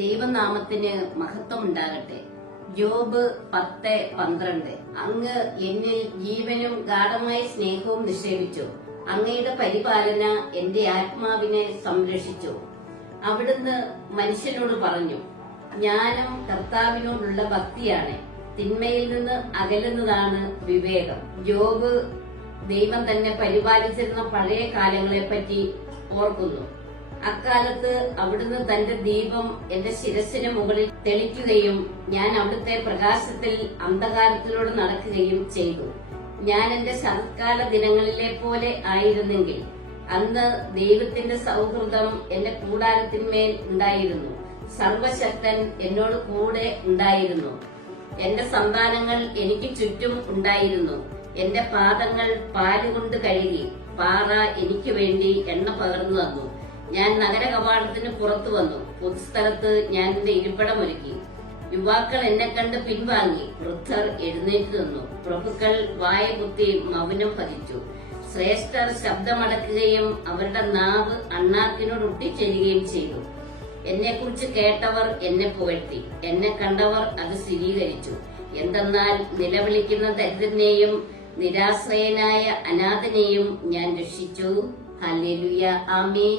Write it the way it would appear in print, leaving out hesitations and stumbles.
ദൈവനാമത്തിന് മഹത്വം ഉണ്ടാകട്ടെ. ജോബ് 10:12. അങ്ങ് എന്നിൽ ജീവനും ഗാഢമായ സ്നേഹവും നിക്ഷേപിച്ചു. അങ്ങയുടെ പരിപാലന എന്റെ ആത്മാവിനെ സംരക്ഷിച്ചു. അവിടുന്ന് മനുഷ്യനോട് പറഞ്ഞു, ജ്ഞാനം കർത്താവിനോടുള്ള ഭക്തിയാണ്, തിന്മയിൽ നിന്ന് അകലുന്നതാണ് വിവേകം. ജോബ് ദൈവം തന്നെ പരിപാലിച്ചിരുന്ന പഴയ കാലങ്ങളെപ്പറ്റി ഓർക്കുന്നു. അക്കാലത്ത് അവിടുന്ന് തന്റെ ദീപം എന്റെ ശിരസിന് മുകളിൽ തെളിക്കുകയും ഞാൻ അവിടുത്തെ പ്രകാശത്തിൽ അന്ധകാരത്തിലൂടെ നടക്കുകയും ചെയ്തു. ഞാൻ എന്റെ ശരത്കാല ദിനങ്ങളിലെ പോലെ ആയിരുന്നെങ്കിൽ അന്ന് ദൈവത്തിന്റെ സൗഹൃദം എന്റെ കൂടാരത്തിന്മേൽ ഉണ്ടായിരുന്നു. സർവശക്തൻ എന്നോട് കൂടെ ഉണ്ടായിരുന്നു. എന്റെ സന്താനങ്ങൾ എനിക്ക് ചുറ്റും ഉണ്ടായിരുന്നു. എന്റെ പാദങ്ങൾ പാലുകൊണ്ട് കഴുകി പാറ എനിക്ക് വേണ്ടി എണ്ണ പകർന്നു തന്നു. ഞാൻ നഗര കവാടത്തിന് പുറത്തു വന്നു. പൊതുസ്ഥലത്ത് ഞാൻ എന്റെ ഇരിപ്പിടമൊരുക്കി. യുവാക്കൾ എന്നെ കണ്ട് പിൻവാങ്ങി, വൃദ്ധർ എഴുന്നേറ്റ് നിന്നു, പ്രഭുക്കൾ വായ കുത്തി മൗനം പതിച്ചു. ശ്രേഷ്ഠർ ശബ്ദമടക്കുകയും അവരുടെ നാവ് അണ്ണാക്കിനോട് ഒട്ടിച്ചേരുകയും ചെയ്തു. എന്നെക്കുറിച്ച് കേട്ടവർ എന്നെ പുകഴ്ത്തി, എന്നെ കണ്ടവർ അത് സ്ഥിരീകരിച്ചു. എന്തെന്നാൽ നിലവിളിക്കുന്ന ദരിദ്രനെയും നിരാശ്രയനായ അനാഥനെയും ഞാൻ രക്ഷിച്ചു. ഹല്ലേലൂയ, ആമേൻ.